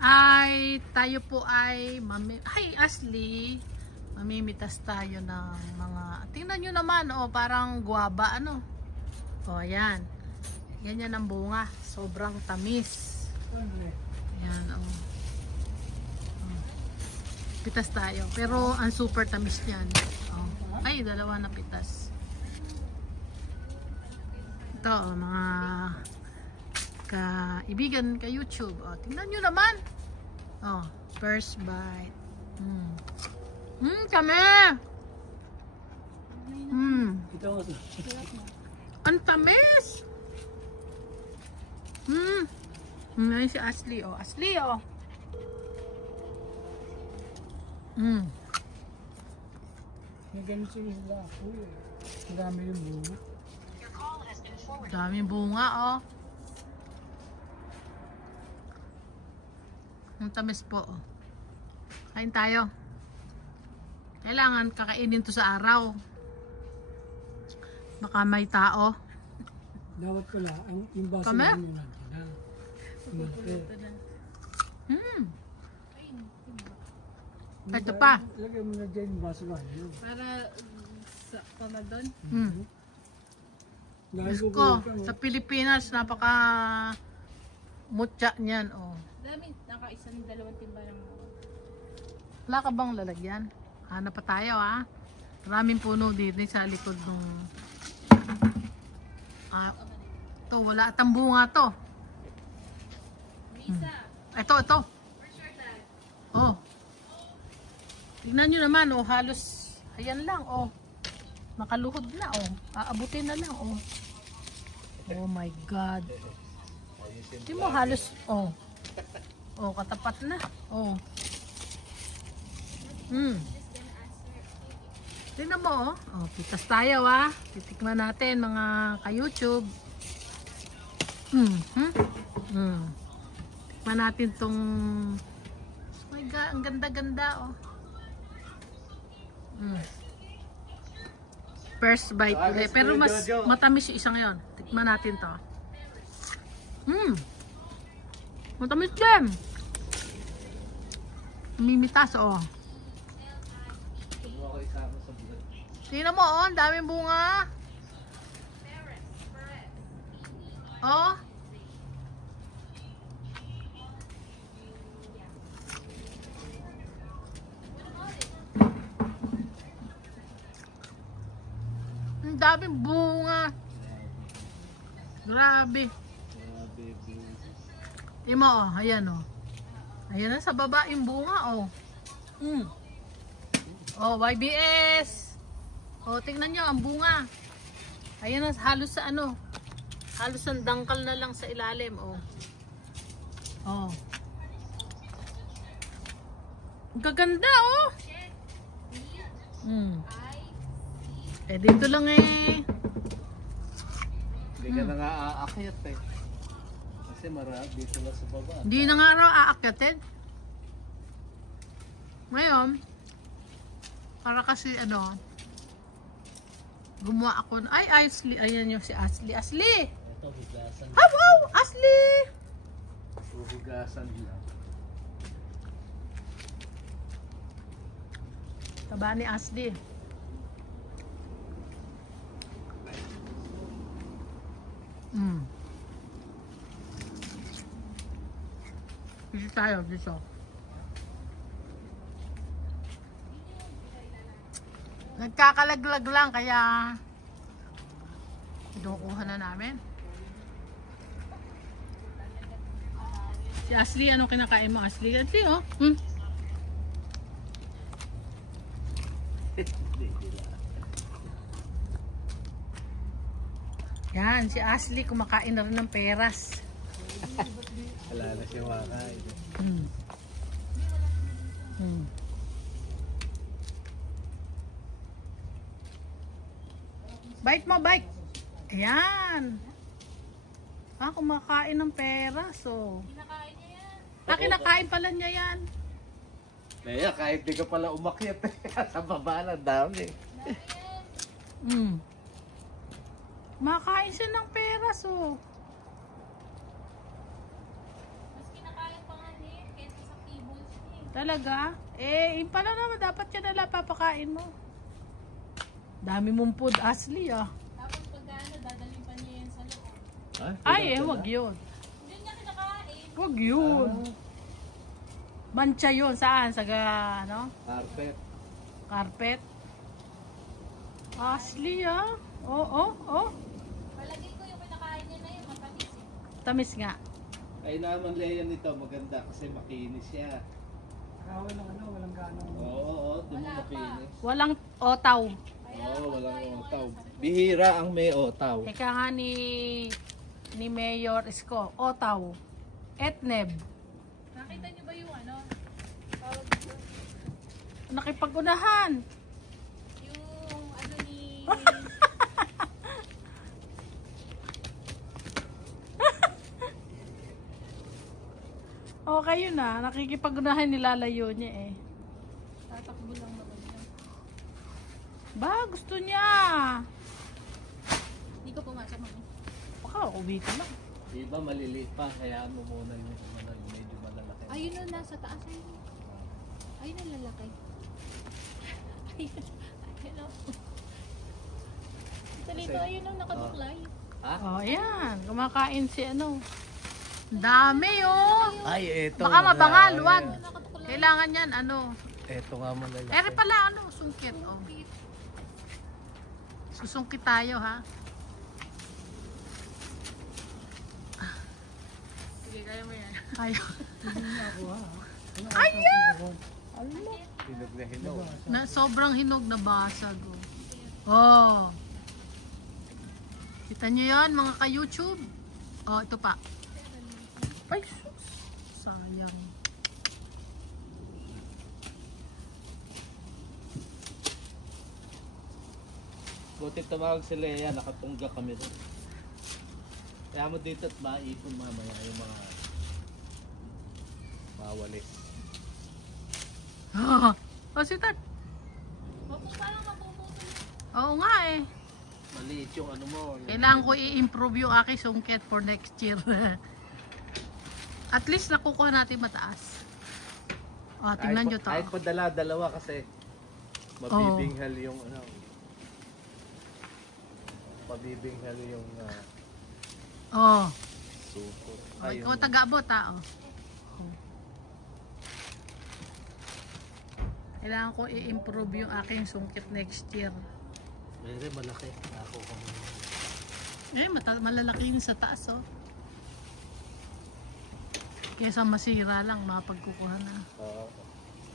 ay tayo po ay Hi Ashley, mamimitas tayo ng mga, tingnan nyo naman, oh, parang guwaba, ano, oh, ayan, ganyan ang bunga, sobrang tamis, ayan, oh. Pitas tayo, pero ang super tamis niyan, oh. Ay, dalawa na pitas. Ito, oh, mga kaibigan ka YouTube, oh, tingnan nyo naman, oh, first bite. Kami. Ang tamis. Ngayon si Ashley, oh. Ashley, oh. May ganito sila ako eh. Marami yung bunga. Daming bunga, oh. Ang tamis po, oh. Kain tayo. Kailangan kakainin to sa araw. Baka may tao. Dapat pala, yung baso Kami? namin Ito pa. Lagay mo na dyan yung baso namin. Para sakto na doon. Diyos ko, sa Pilipinas, napaka mutya niyan, oh. Dami, naka-isang dalawang timba ng Wala ka bang lalagyan? Hanap pa tayo, ha? Maraming puno dito sa likod ng ito, wala atang bunga to. Ito. Oh. Tingnan nyo naman, oh, halos ayan lang, oh. Makaluhod na, oh. Aabutin na lang, oh. Oh my God. Hindi mo halos, oh. Oh, katapat na. Oh. Tingnan mo, oh. Oh, pitas tayo, ah. Titikman natin, mga ka-YouTube. Tikman natin tong, oh my God, ang ganda-ganda, oh. First bite ulit. Pero mas matamis yung isang yon. Tikman natin to. Matamis din. Mimitas, oh. Tingnan mo, oh, ang daming bunga. Oh. Ang daming bunga. Grabe. Imo, oh, ayan, oh. Ayan na sa baba yung bunga, oh. Oh, YBS. Oh, tingnan nyo ang bunga. Ayan na, halos sa ano. Halos ang dangkal na lang sa ilalim, oh. Oh. Ang gaganda, oh. Eh, dito lang eh. Hindi ka na nga aakyat eh. Kasi marami dito lang sa baba. Hindi na nga raw aakyatin. Ngayon, para kasi ano, gumawa ako. Ay, Ashley. Ayan yung si Ashley. Ashley! Ito, hugasan. Hello, Ashley! Hugasan lang. Taba ni Ashley. Dito tayo, dito. Nagkakalaglag lang, kaya kinukuha na namin. Si Ashley, ano kinakain mo, Ashley? Ashley, oh. Yan, si Ashley kumakain na rin ng peras. Wala na siya makain. Bite mo, bite. Ayan. Kumakain ng peras, oh. Kinakain niya yan. Kinakain pala niya yan. Kaya kahit di ka pala umakyat sa baba na dami. Makain siya ng peras, oh. Mas kinakain pa nga niya. Talaga? Eh, yung pala naman, dapat yan nila papakain mo. Dami mong food, Ashley, ah. Tapos pagka dadalhin pa niya yan sa loob. Ay, wag yun. Hindi niya kinakain. Wag yun. Mancha yun. Saan? Sa, ano? Carpet. Carpet. Ashley, ah. Oh. Palagay ko yung kinakain niya na yun, matamis eh. Tamis nga. Ay naman Lea nito, maganda kasi makinis siya. Walang ganong. Oo, dumi makinis. Walang otaw. Oo, walang otaw. Bihira ang may otaw. Ika nga ni Mayor Isko, otaw. Etneb. Nakita niyo ba yung ano? Nakipag-unahan. Yung ano ni... Okay yun ah. Nakikipag-unahan, nilalayo niya eh. Tatakbo lang naman niya. Ba, gusto niya. Hindi ko pumasok mami. Baka uwi ka lang. Diba maliliit pa, hayaan mo muna yung medyo malalaki. Ayun o, nasa taas ayun. Ayun ang lalaki. Ayun o. Ito dito, ayun o, nakabuklay. Ha? Oh, ayan. Kumakain si ano. Dami oh. Ay, eto. Baka mabangal, wag. Nakatuklay. Kailangan yan, ano. Eto nga malalaki. Ere pala, ano, sungkit. Oh. Susungkit tayo, ha. Sige, kaya mo yan. Ayaw. Hinog na hinog. Na, sobrang hinog na basag. Oh. Kita nyo yan, mga ka-YouTube. Oh, ito pa. Ay, sus. Sayang. Buti tumawag si Lea, nakatungga kami doon. Kaya mo dito at maipon mamaya yung mga mawalis. Oh, si Tat. Parang mapuputol. Oo nga eh. Maliit yung ano mo. Yung... Kailangan ko i-improve yung aking sungkit for next year. At least nakukuha natin mataas. Oh, tingnan nyo to. Kahit pa dalawa kasi mabibinghal yung ano. Mabibinghal yung Oh. suko. Oh, Ay, ikaw yung- taga-abot ha. Oh. Kailangan ko i-improve yung aking sungkit next year. Mayroon malaki. Ako kung Eh, malalaki yun sa taas oh. Kesa masira lang, mapagkukuha na.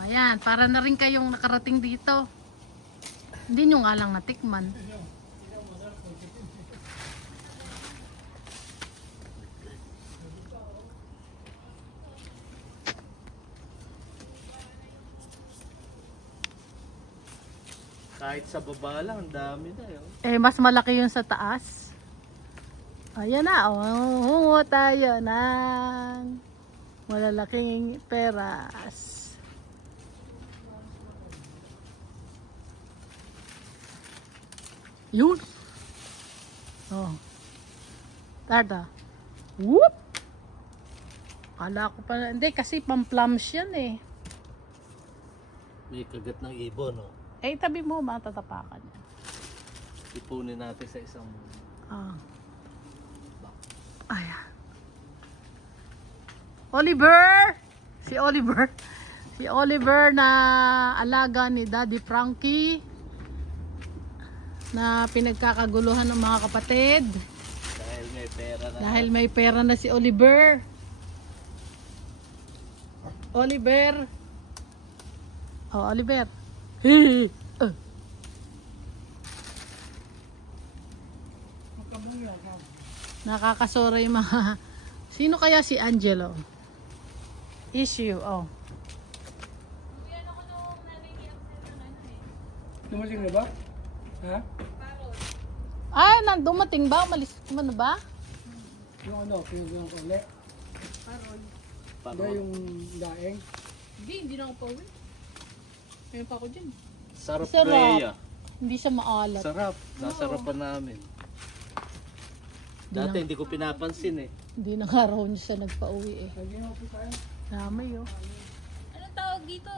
Ayan, para na rin kayong nakarating dito. Hindi nyo nga lang natikman. kahit sa baba lang, ang dami na yun. Eh, mas malaki yun sa taas. Ayan na, oh. Hungo tayo ng malalaking peras. Yun. Oh. Tada. Whoop! Kala ko pa, hindi kasi pang-plums yan eh. May kagat ng ibon, no? Eh, tabi mo, matatapakan yan. Ipunin natin sa isang... Ah. Ayan. Oliver! Si Oliver. Si Oliver na alaga ni Daddy Frankie. Na pinagkakaguluhan ng mga kapatid. Dahil may pera na. Dahil may pera na si Oliver. Oliver. Oh, Oliver. Hey. Nakakasura yung mga... Sino kaya si Angelo? Issue, oh. Yan ako nung narinig ng ano eh. Dumating na ba? Ha? Ay, dumating ba? Umalis mo na ba? Yung ano, pinagyan ko ulit. Hindi yung daeng. Hindi na ako pauwi. Mayroon pa ako dyan. Sarap, Sarap. Leia. Hindi siya maalat. Sarap. Nasarapan namin. Dati hindi ko pinapansin eh. Hindi na nga raw niya siya nagpa-uwi eh. Lagyan mo po tayo. Dami oh. Anong tawag tawag dito.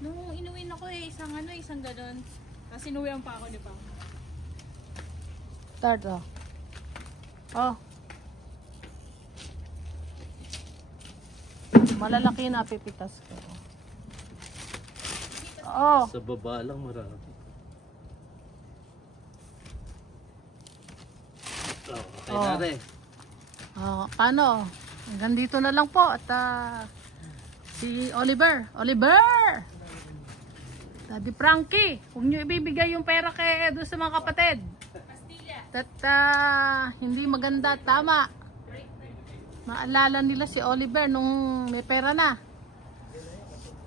Nung inuwin ako isang ganon. Tapos inuwihan pa ako, di ba? Start, oh. Oh. Malalaki na pipitas ko. Oh. Sa baba lang marami. Okay Oh. na rin. Paano? Hanggang dito na lang po at si Oliver. Daddy Frankie, huwag nyo ibibigay yung pera kay doon sa mga kapatid. At hindi maganda, tama. Maalala nila si Oliver nung may pera na.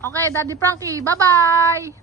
Okay, Daddy Frankie, bye-bye!